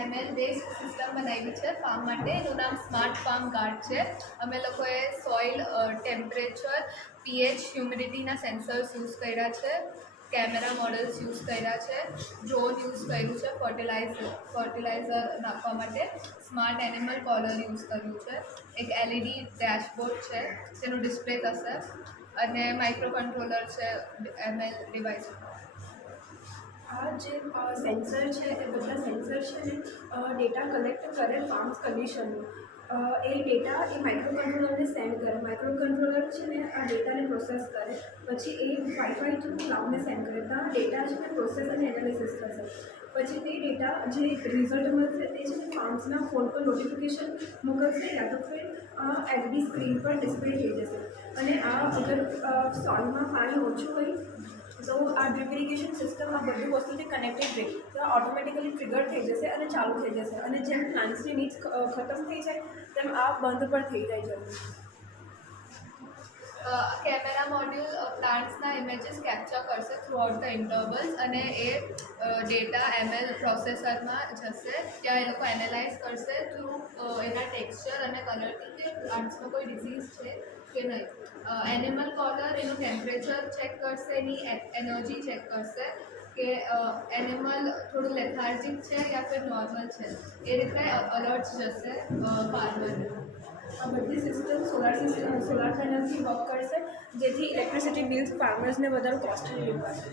ML base system બનાવી છે farm માટે. એનું નામ સ્માર્ટ ફાર્મ ગાર્ડ છે. અમે લોકોએ સોઇલ ટેમ્પરેચર, pH, હ્યુમિડિટીના સેન્સર્સ યુઝ કર્યા છે, કેમેરા મોડલ્સ યુઝ કર્યા છે, ડ્રોન યુઝ કર્યું છે ફર્ટિલાઇઝર નાખવા માટે, સ્માર્ટ એનિમલ કોલર યુઝ કર્યું છે, એક LED ડેશબોર્ડ છે તેનું ડિસ્પ્લે થશે, અને માઇક્રો કંટ્રોલર છે ML ડિવાઇસ. આ જે સેન્સર છે એ બધા સેન્સર છે ને ડેટા કલેક્ટ કરે ફાર્મ્સ કન્ડિશનનું. એ ડેટા એ માઇક્રો કંટ્રોલરને સેન્ડ કરે. માઇક્રો કંટ્રોલર છે ને આ ડેટાને પ્રોસેસ કરે, પછી એ વાઈફાઈ થ્રુ ક્લાઉડને સેન્ડ કરે. ત્યાં ડેટા છે ને પ્રોસેસ અને એનાલિસિસ થશે. પછી તે ડેટા જે રિઝલ્ટ મળશે તે છે ને ફાર્મ્સના ફોન પર નોટિફિકેશન મોકલશે, યા તો ફિર LED સ્ક્રીન પર ડિસ્પ્લે થઈ જશે. અને આ અગર સોઇલમાં પાણી ઓછું હોય તો આ ડ્રીપ ઇરિગેશન સિસ્ટમ આ બધી વસ્તુથી કનેક્ટેડ રહે તો ઓટોમેટિકલી ટ્રિગર થઈ જશે અને ચાલુ થઈ જશે. અને જેમ પ્લાન્ટ્સની નીડ્સ ખતમ થઈ જાય તેમ આ બંધ પણ થઈ જાય જલ્દી. કેમેરા મોડ્યુલ પ્લાન્ટ્સના ઇમેજીસ કેપ્ચર કરશે થ્રુઆઉટ ધ ઇન્ટરવલ્સ, અને એ ડેટા ML પ્રોસેસરમાં જશે. ત્યાં એ લોકો એનાલાઇઝ કરશે થ્રુ એના ટેક્સચર અને કલરથી કે પ્લાન્ટ્સમાં કોઈ ડિઝીઝ છે કે નહીં. એનિમલ કોલર એનું ટેમ્પરેચર ચેક કરશે, એની એનર્જી ચેક કરશે કે એનિમલ થોડું લેથાર્જિક છે યા ફિર નોર્મલ છે. એ રીતે અલર્ટ્સ જશે ફાર્મરને. આ બધી સિસ્ટમ સોલાર પેનલથી વર્ક કરશે, જેથી ઇલેક્ટ્રિસિટી બિલ્સ ફાર્મર્સને વધારે કોસ્ટલી પડશે.